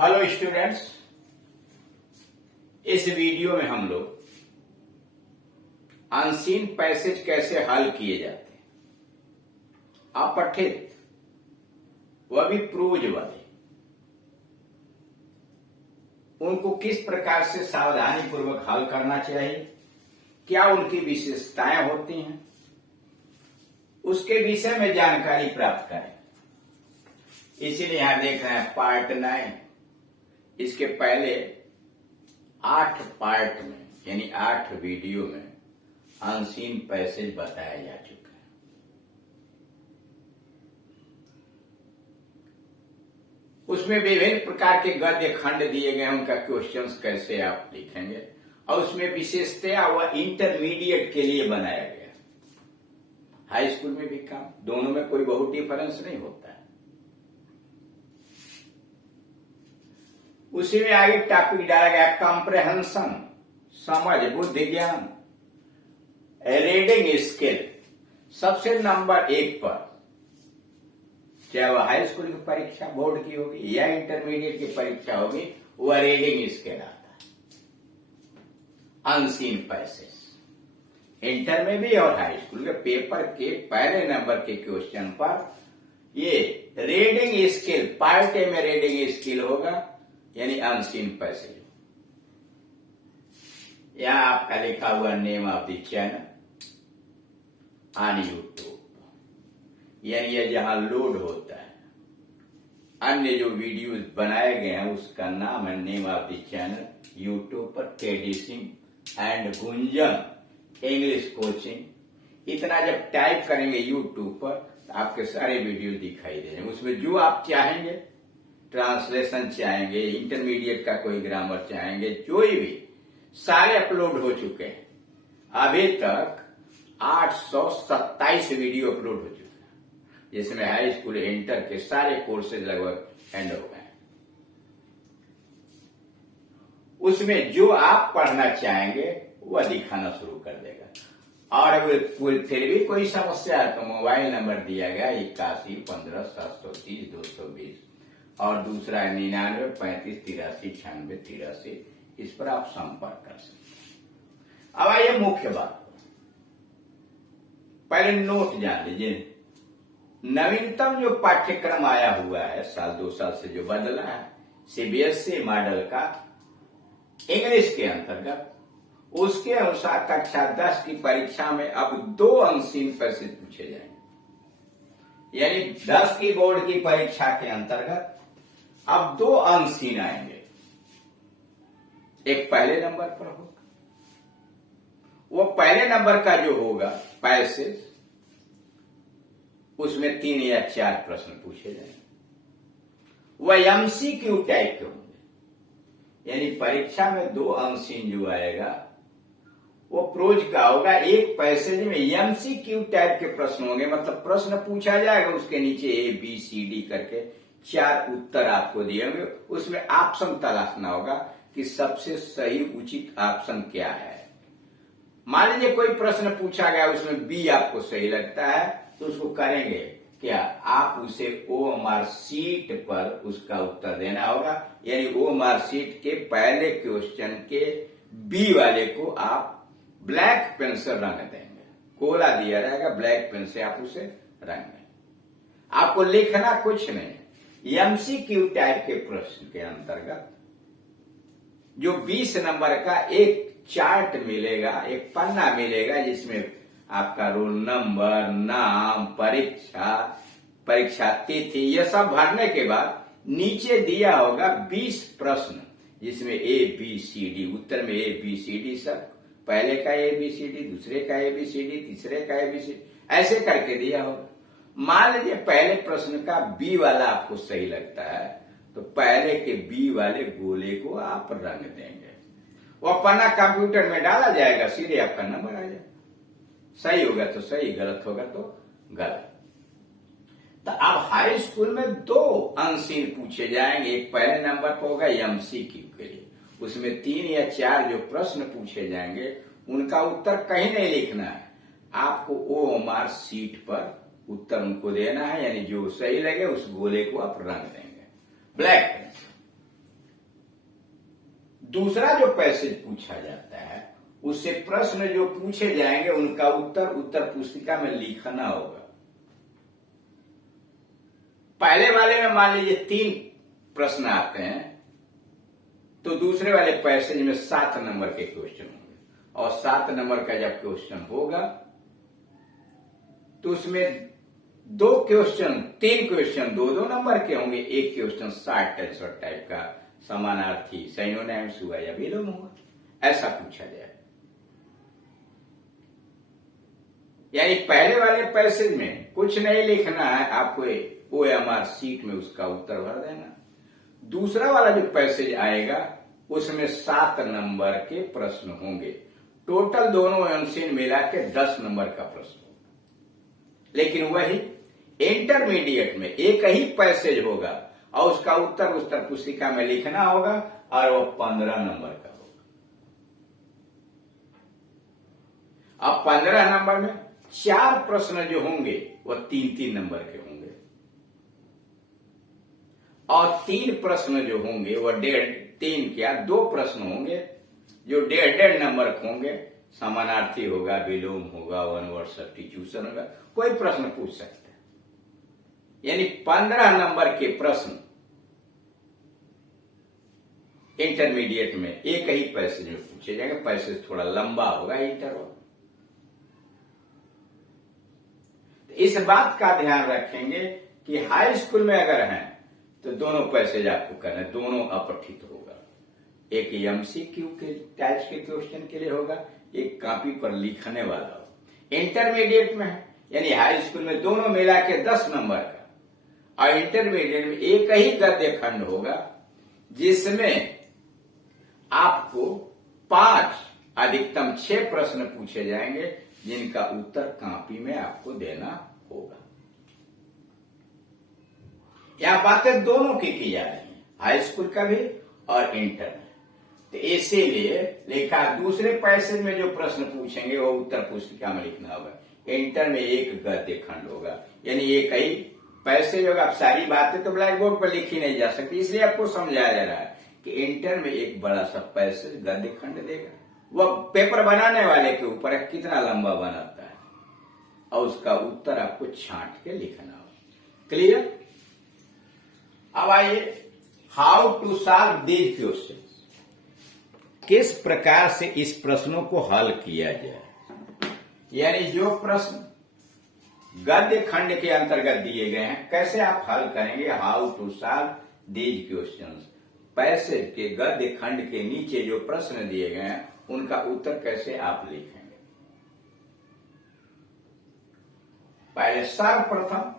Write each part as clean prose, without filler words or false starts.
Hello students, इस video में हम लोग अनसीन पैसेज कैसे हल किए जाते हैं, अपठित वह भी प्रूज वाले, उनको किस प्रकार से सावधानी पूर्वक हल करना चाहिए, क्या उनकी विशेषताएं होती हैं, उसके विषय में जानकारी प्राप्त करें। इसीलिए यहां देख रहे हैं पार्ट 9। इसके पहले 8 पार्ट में यानी 8 वीडियो में अनसीन पैसेज बताया जा चुका है। उसमें विभिन्न प्रकार के गद्य खंड दिए गए, उनका क्वेश्चंस कैसे आप लिखेंगे, और उसमें विशेषतया वह इंटरमीडिएट के लिए बनाया गया। हाई स्कूल में भी काम, दोनों में कोई बहुत डिफरेंस नहीं होता है। उसी में आगे टॉपिक डाला गया कॉम्प्रहेंशन, समझ, बुद्धि ज्ञान, रीडिंग स्किल। सबसे नंबर 1 पर, चाहे वह हाई स्कूल की परीक्षा बोर्ड की होगी या इंटरमीडिएट की परीक्षा होगी, वह रीडिंग स्किल आता है। अनसीन पैसेज इंटर में भी और हाई स्कूल के पेपर के पहले नंबर के क्वेश्चन पर ये रीडिंग स्किल, पार्ट ए में रीडिंग स्किल होगा, यानी अनसीन पैसेज। यहां आपका लिखा हुआ name of the channel on YouTube, यानी ये जहां लोड होता है। अन्य जो वीडियोस बनाए गए हैं उसका नाम है name of the channel YouTube पर KD Singh and Gunjan English coaching. इतना जब टाइप करेंगे यूट्यूब पर तो आपके सारे वीडियो दिखाई देंगे। उसमें जो आप चाहेंगे, ट्रांसलेशन चाहेंगे, इंटरमीडिएट का कोई ग्रामर चाहेंगे, जो भी सारे अपलोड हो चुके हैं। अभी तक 827 वीडियो अपलोड हो चुके हैं, जिसमें हाई स्कूल इंटर के सारे कोर्सेज लगभग एंड हो गए हैं। उसमें जो आप पढ़ना चाहेंगे वह दिखाना शुरू कर देगा। और अगर फिर भी कोई समस्या है तो मोबाइल नंबर दिया गया 81 15 730 220 और दूसरा 99 35 83 96 83। इस पर आप संपर्क कर सकते हैं। अब आइए मुख्य बात, पहले नोट जान लीजिए। नवीनतम जो पाठ्यक्रम आया हुआ है साल 2 साल से जो बदला है, सीबीएसई मॉडल का इंग्लिश के अंतर्गत, उसके अनुसार कक्षा 10 की परीक्षा में अब 2 अनसीन पैसेज पूछे जाएंगे। यानी 10 की बोर्ड की परीक्षा के अंतर्गत अब 2 अनसीन आएंगे। एक पहले नंबर पर होगा, वो पहले नंबर का जो होगा पैसेज, उसमें 3 या 4 प्रश्न पूछे जाएंगे। वह एमसीक्यू टाइप के होंगे, यानी परीक्षा में 2 अनसीन जो आएगा वो प्रोज का होगा। एक पैसेज में एमसीक्यू टाइप के प्रश्न होंगे, मतलब प्रश्न पूछा जाएगा, उसके नीचे ए बी सी डी करके 4 उत्तर आपको दिए होंगे। उसमें ऑप्शन तलाशना होगा कि सबसे सही उचित ऑप्शन क्या है। मान लीजिए कोई प्रश्न पूछा गया, उसमें बी आपको सही लगता है, तो उसको करेंगे क्या, आप उसे ओएमआर शीट पर उसका उत्तर देना होगा। यानी ओएमआर शीट के पहले क्वेश्चन के बी वाले को आप ब्लैक पेन से रंग देंगे। कोला दिया रहेगा, ब्लैक पेन से आप उसे रंगेंगे। आपको लिखना कुछ नहीं। एमसीक्यू टाइप के प्रश्न के अंतर्गत जो 20 नंबर का एक चार्ट मिलेगा, एक पन्ना मिलेगा, जिसमें आपका रोल नंबर, नाम, परीक्षा तिथि, यह सब भरने के बाद नीचे दिया होगा 20 प्रश्न, जिसमें ए बी सी डी, उत्तर में ए बी सी डी, सब पहले का ए बी सी डी, दूसरे का ए बी सी डी, तीसरे का ए बी सी डी, ऐसे करके दिया होगा। मान लीजिए पहले प्रश्न का बी वाला आपको सही लगता है, तो पहले के बी वाले गोले को आप रंग देंगे। वह पन्ना कंप्यूटर में डाला जाएगा, सीधे आपका नंबर आ जाएगा। सही होगा तो सही, गलत होगा तो गलत। तो अब हाई स्कूल में 2 अनसीन पूछे जाएंगे। एक पहले नंबर पर होगा एमसीक्यू के लिए, उसमें 3 या 4 जो प्रश्न पूछे जाएंगे उनका उत्तर कहीं नहीं लिखना है, आपको ओएमआर शीट पर उत्तर उनको देना है। यानी जो सही लगे उस गोले को आप रंग देंगे ब्लैक पेन। दूसरा जो पैसेज पूछा जाता है उससे प्रश्न जो पूछे जाएंगे उनका उत्तर पुस्तिका में लिखना होगा। पहले वाले में मान लीजिए 3 प्रश्न आते हैं तो दूसरे वाले पैसेज में 7 नंबर के क्वेश्चन होंगे, और 7 नंबर का जब क्वेश्चन होगा तो उसमें 3 क्वेश्चन 2-2 नंबर के होंगे, एक क्वेश्चन शॉर्ट आंसर टाइप का समानार्थी सिनोनिम्स हुआ या विलोम हुआ, ऐसा पूछा जाए। यानी पहले वाले पैसेज में कुछ नहीं लिखना है, आपको OMR शीट में उसका उत्तर भर देना। दूसरा वाला जो पैसेज आएगा उसमें 7 नंबर के प्रश्न होंगे, टोटल दोनों एमसीन मिला के 10 नंबर का प्रश्न होगा। लेकिन वही इंटरमीडिएट में एक ही पैसेज होगा और उसका उत्तर पुस्तिका में लिखना होगा, और वो 15 नंबर का होगा। अब 15 नंबर में 4 प्रश्न जो होंगे वो 3-3 नंबर के होंगे, और 3 प्रश्न जो होंगे वो 2 प्रश्न होंगे जो 1.5 नंबर के होंगे, समानार्थी होगा, विलोम होगा, वन वर्ड सब्स्टिट्यूशन होगा, कोई प्रश्न पूछ सकता है। यानी 15 नंबर के प्रश्न इंटरमीडिएट में एक ही पैसेज में पूछे जाएंगे। पैसेज थोड़ा लंबा होगा, इंटरवल। इस बात का ध्यान रखेंगे कि हाई स्कूल में अगर हैं तो दोनों पैसेज आपको करना है, दोनों अपठित होगा। एक MCQ के टाइप्स के क्वेश्चन के लिए होगा, एक कॉपी पर लिखने वाला होगा। इंटरमीडिएट में है यानी हाई स्कूल में दोनों मिला के 10 नंबर का, और इंटरमीडिएट में एक ही गद्य खंड होगा जिसमें आपको 5 अधिकतम 6 प्रश्न पूछे जाएंगे, जिनका उत्तर कॉपी में आपको देना होगा। यह बातें दोनों की जा रही है, हाई स्कूल का भी और इंटर में। तो इसीलिए लिखा दूसरे पैसेज में जो प्रश्न पूछेंगे वो उत्तर पुस्तिका में लिखना होगा। इंटर में एक गद्य खंड होगा, यानी एक ही पैसेज होगा। अब सारी बातें तो ब्लैक बोर्ड पर लिखी नहीं जा सकती, इसलिए आपको समझाया जा रहा है कि इंटर में एक बड़ा सा पैसेज गद्य खंड देगा। वह पेपर बनाने वाले के ऊपर है कितना लंबा बनाता है, और उसका उत्तर आपको छांट के लिखना होगा। क्लियर? अब आइए, how to solve these question, किस प्रकार से इस प्रश्नों को हल किया जाए। यानी जो प्रश्न गद्य खंड के अंतर्गत दिए गए हैं कैसे आप हल करेंगे। How to solve these questions, passage के गद्य खंड के नीचे जो प्रश्न दिए गए हैं उनका उत्तर कैसे आप लिखेंगे। पहले सर्वप्रथम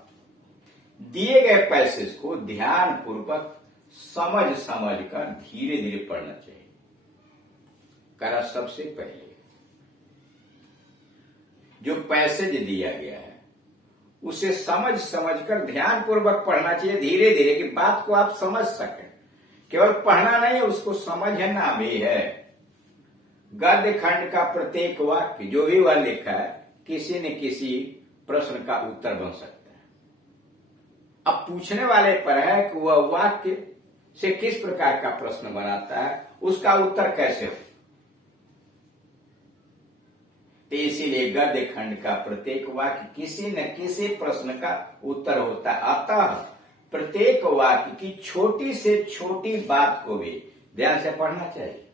दिए गए पैसेज को ध्यान पूर्वक समझ कर धीरे धीरे पढ़ना चाहिए। करा सबसे पहले जो पैसेज दिया गया है उसे समझ कर ध्यान पूर्वक पढ़ना चाहिए, धीरे धीरे, कि बात को आप समझ सकें। केवल पढ़ना नहीं है, उसको समझना भी है। गद्य खंड का प्रत्येक वाक्य जो भी वह लिखा है किसी न किसी प्रश्न का उत्तर बन सकता है। अब पूछने वाले पर है कि वह वाक्य से किस प्रकार का प्रश्न बनाता है, उसका उत्तर कैसे हो। तो इसीलिए गद्य खंड का प्रत्येक वाक्य किसी न किसी प्रश्न का उत्तर होता है। अतः प्रत्येक वाक्य की छोटी से छोटी बात को भी ध्यान से पढ़ना चाहिए।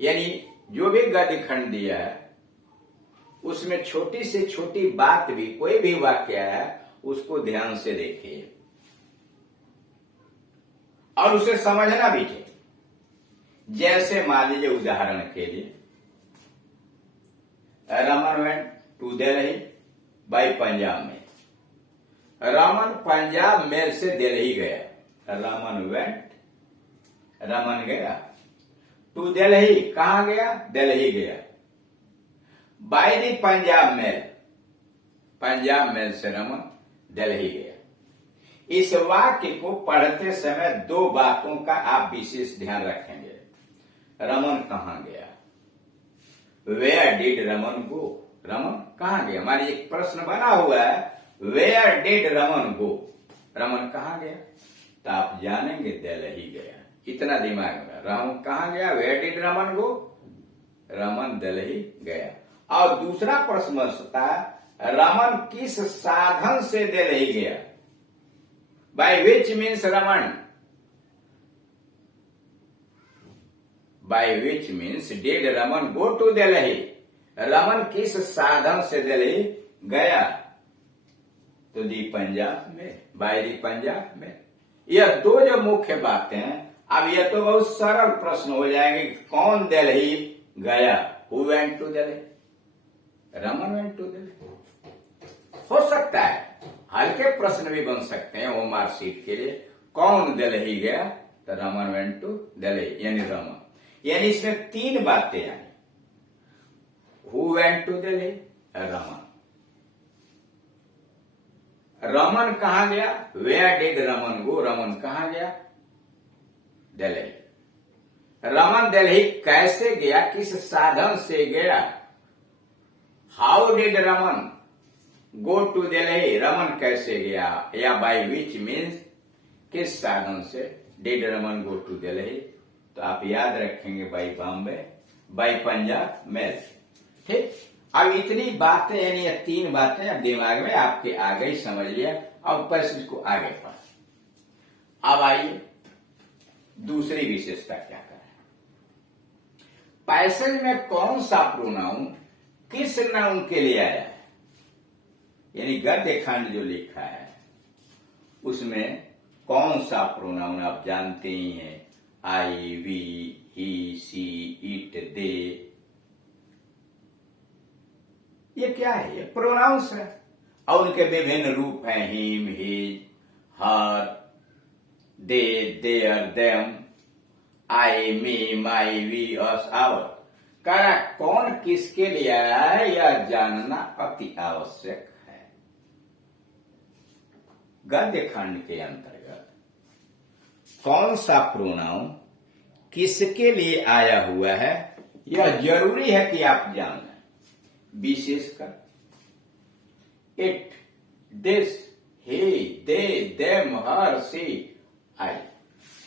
यानी जो भी गद्य खंड दिया है उसमें छोटी से छोटी बात भी, कोई भी वाक्य है उसको ध्यान से देखिए और उसे समझना भी चाहिए। जैसे मान लीजिए उदाहरण के लिए, Raman went to Delhi by Punjab mail. Raman Punjab mail से दिल्ली गया। रमन गया। टू दिल्ली, कहां गया? दिल्ली गया। By the Punjab mail, Punjab mail से रमन दिल्ली गया। इस वाक्य को पढ़ते समय 2 बातों का आप विशेष ध्यान रखेंगे। रमन कहां गया? Where did Raman go? Raman कहां गया? हमारे एक प्रश्न बना हुआ है, where did Raman go? Raman कहां गया? तो आप जानेंगे दिल्ली गया। इतना दिमाग में। रमन कहाँ गया? Where did Raman go? Raman Delhi गया। और दूसरा प्रश्न था, रमन किस साधन से दिल्ली गया? By which means Raman, by which means did Raman go to Delhi? Raman किस साधन से दिल्ली गया? तो दी पंजाब में, बाय दी पंजाब में। यह दो जो मुख्य बातें हैं। अब यह तो बहुत सरल प्रश्न हो जाएंगे, कौन दिल्ली गया? Who went to Delhi? Raman went to Delhi. हो सकता है हल्के प्रश्न भी बन सकते हैं वो मार्कशीट के लिए। कौन दिल्ली गया? तो रमन वेंट टू दिल्ली, यानी रमन। यानी इसमें तीन बातें आई। Who went to Delhi? Raman. Raman कहां गया? Where did Raman go? Raman कहां गया? दिल्ली। रमन दिल्ली कैसे गया? किस साधन से गया? How did Raman go to Delhi? Raman कैसे गया? या बाय विच मीन्स किस साधन से did Raman go to Delhi? तो आप याद रखेंगे by Bombay, by Punjab mail. ठीक। अब इतनी बातें, यानी ये तीन बातें अब दिमाग में आपके आ गई, समझ लिया। अब पैसेज को आगे पढ़। अब आइए दूसरी विशेषता क्या करें। पैसेज में कौन सा प्रोनाउन किस नाउन के लिए आया है? यानी गद्य खंड जो लिखा है उसमें कौन सा प्रोनाउन आप जानते ही हैं। आई, वी, ही, सी, इट, दे, ये क्या है? ये प्रोनाउंस है और उनके विभिन्न रूप हैं। Him, his, her, they, their, them, I, me, my, we, us, our. कहा कौन किसके लिए आया है यह जानना अति आवश्यक है। गद्य खंड के अंतर्गत कौन सा प्रोनाउन किसके लिए आया हुआ है यह जरूरी है कि आप जान लें। विशेषकर it, this, he, they, them, her, she, I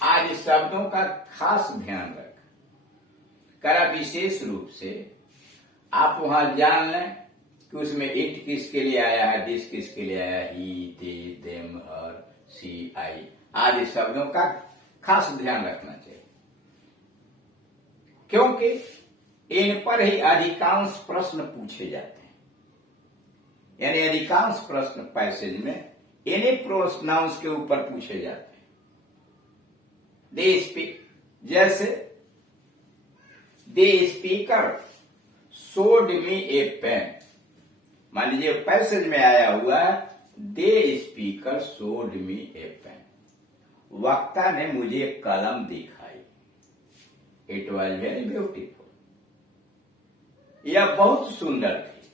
आदि शब्दों का खास ध्यान रखें। करा विशेष रूप से आप वहां जान लें कि उसमें इट किसके लिए आया है, दिस किसके लिए आया है, he, they, them, her, she, I आदि शब्दों का खास ध्यान रखना चाहिए, क्योंकि इन पर ही अधिकांश प्रश्न पूछे जाते हैं। यानी अधिकांश प्रश्न पैसेज में इन्हीं प्रोनाउंस के ऊपर पूछे जाते हैं। दे स्पीक, जैसे दे स्पीकर शोड मी ए पेन। मान लीजिए पैसेज में आया हुआ है दे स्पीकर शोड मी ए पेन, वक्ता ने मुझे कलम दिखाई। इट वॉज वेरी ब्यूटीफुल, यह बहुत सुंदर थी।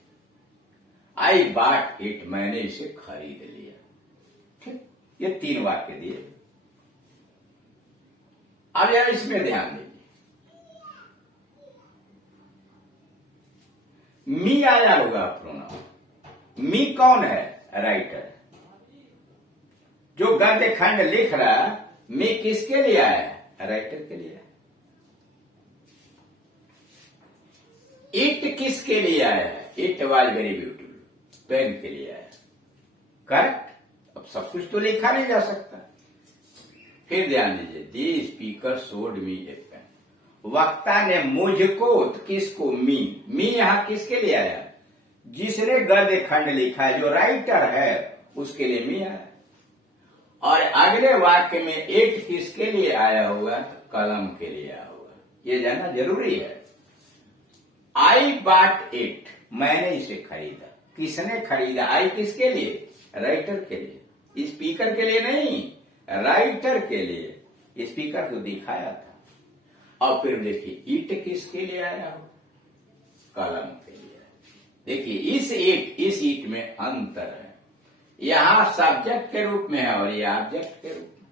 आई बॉट इट, मैंने इसे खरीद लिया। ठीक, ये तीन वाक्य दिए। अब यार इसमें ध्यान दीजिए, मी आया होगा प्रोनाउन। मी कौन है? राइटर। जो गद्य खंड लिख रहा है मी किसके लिए आया है? राइटर के लिए। इट किसके लिए आया है? It was very beautiful, pen के लिए आया। करेक्ट। अब सब कुछ तो लिखा नहीं जा सकता। फिर ध्यान दीजिए, दी स्पीकर शोड मी ए पेन, वक्ता ने मुझको, किसको? मी। मी यहां किसके लिए आया? जिसने गद्य खंड लिखा है, जो राइटर है उसके लिए मी आया। और अगले वाक्य में इट किसके लिए आया हुआ? कलम के लिए आया हुआ। ये जानना जरूरी है। आई बॉट इट, मैंने इसे खरीदा। किसने खरीदा? आई किसके लिए? राइटर के लिए। स्पीकर के लिए नहीं, राइटर के लिए। स्पीकर को दिखाया था। और फिर देखिए इट किसके लिए आया हो? कलम के लिए। देखिए इस इट में अंतर है। यहां सब्जेक्ट के रूप में है और यह ऑब्जेक्ट के रूप में।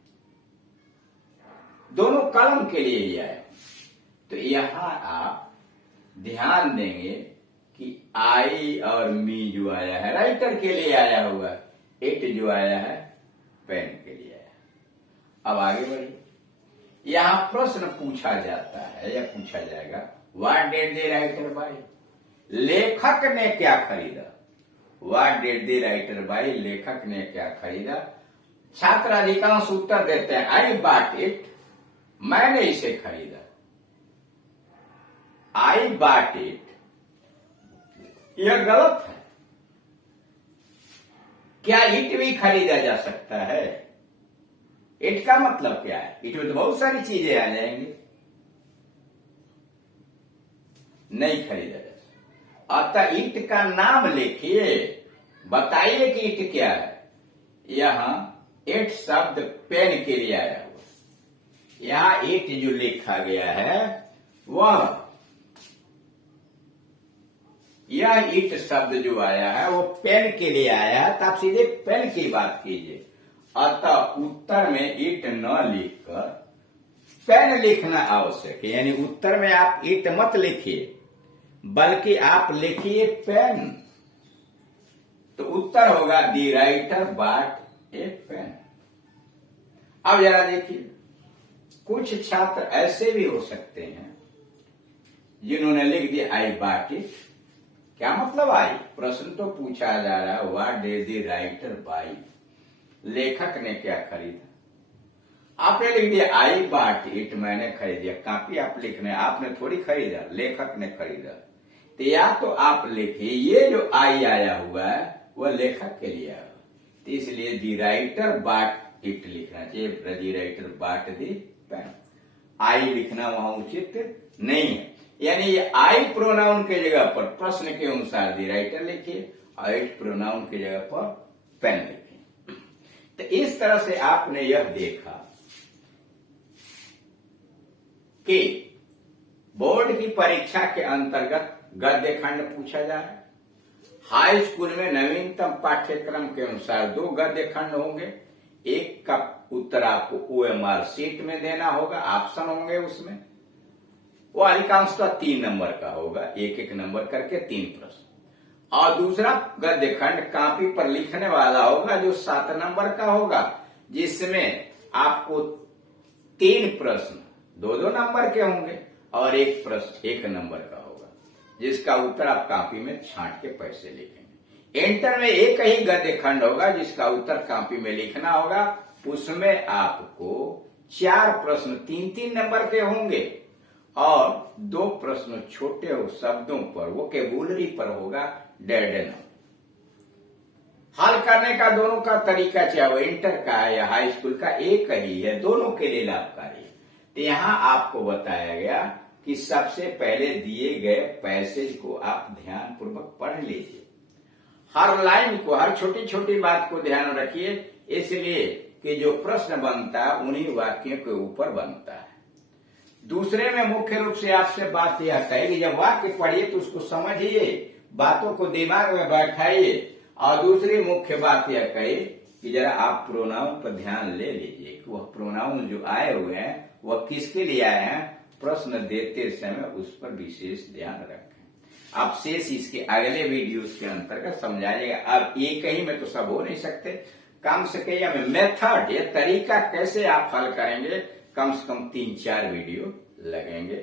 दोनों कलम के लिए ही आए। तो यहां आप ध्यान देंगे कि आई और मी जो आया है राइटर के लिए आया हुआ, इट जो आया है पेन के लिए आया। अब आगे बढ़िए। यहां प्रश्न पूछा जाता है या पूछा जाएगा, what did the writer bye, लेखक ने क्या खरीदा। What did the writer bye, लेखक ने क्या खरीदा। छात्र अधिकांश उत्तर देते हैं आई बॉट इट, मैंने इसे खरीदा। आई बॉट इट यह गलत है। क्या इट भी खरीदा जा सकता है? इट का मतलब क्या है? इट में तो बहुत सारी चीजें आ जाएंगी, नहीं खरीदा जा सकता। अतः इट का नाम लिखिए, बताइए कि इट क्या है। यहां इट शब्द पेन के लिए आया हुआ। यहां इट जो लिखा गया है वह, यह इट शब्द जो आया है वो पेन के लिए आया है, तो आप सीधे पेन की बात कीजिए। अतः उत्तर में इट न लिखकर पेन लिखना आवश्यक है। यानी उत्तर में आप इट मत लिखिए, बल्कि आप लिखिए पेन। तो उत्तर होगा the writer bought a pen. अब जरा देखिए, कुछ छात्र ऐसे भी हो सकते हैं जिन्होंने लिख दिया आई बॉट इट। क्या मतलब आई? प्रश्न तो पूछा जा रहा है what did the writer bye, लेखक ने क्या खरीदा। आपने लिख दिया आई बॉट इट, मैंने खरीदा। कॉपी आप लिख रहे हैं, आपने थोड़ी खरीदा, लेखक ने खरीदा। तो या तो आप लिखिए ये जो आई आया हुआ है वह लेखक के लिए आया, तो इसलिए द राइटर बॉट इट लिखना चाहिए, the writer bought the pen. आई लिखना वहां उचित नहीं है। यानी ये आई प्रोनाउन के जगह पर प्रश्न के अनुसार द राइटर लिखिए, और इट प्रोनाउन की जगह पर पेन लिखिए। तो इस तरह से आपने यह देखा कि बोर्ड की परीक्षा के अंतर्गत गद्य खंड पूछा जाए। हाई स्कूल में नवीनतम पाठ्यक्रम के अनुसार 2 गद्य खंड होंगे। एक का उत्तर आपको OMR शीट में देना होगा, ऑप्शन होंगे उसमें। वो अधिकांशतः 3 नंबर का होगा, एक एक नंबर करके 3 प्रश्न। और दूसरा गद्य खंड कॉपी पर लिखने वाला होगा जो 7 नंबर का होगा, जिसमें आपको 3 प्रश्न 2-2 नंबर के होंगे और एक प्रश्न 1 नंबर का होगा, जिसका उत्तर आप कॉपी में छांट के पैसे लिखेंगे। इंटर में एक ही गद्य खंड होगा जिसका उत्तर कॉपी में लिखना होगा। उसमें आपको 4 प्रश्न 3-3 नंबर के होंगे और 2 प्रश्न छोटे शब्दों पर, वोकेबुलरी पर होगा 1.5 नंबर। हल करने का दोनों का तरीका, चाहे वो इंटर का है या हाई स्कूल का, एक ही है, दोनों के लिए लाभकारी है। तो यहां आपको बताया गया कि सबसे पहले दिए गए पैसेज को आप ध्यान पूर्वक पढ़ लीजिए। हर लाइन को, हर छोटी छोटी बात को ध्यान रखिए, इसलिए कि जो प्रश्न बनता है उन्हीं वाक्यों के ऊपर बनता है। दूसरे में मुख्य रूप से आपसे बात यह है कि जब वाक्य पढ़िए तो उसको समझिए, बातों को दिमाग में बैठाइए। और दूसरी मुख्य बात यह कही कि जरा आप प्रोनाउन पर ध्यान ले लीजिए कि वह प्रोनाउन जो आए हुए हैं वह किसके लिए आए हैं। प्रश्न देते समय उस पर विशेष ध्यान रखें। आप शेष इसके अगले वीडियोस के अंतर्गत समझाइएगा। अब एक ही में तो सब हो नहीं सकते, कम से कम मेथड, ये तरीका कैसे आप हल करेंगे, कम से कम 3-4 वीडियो लगेंगे।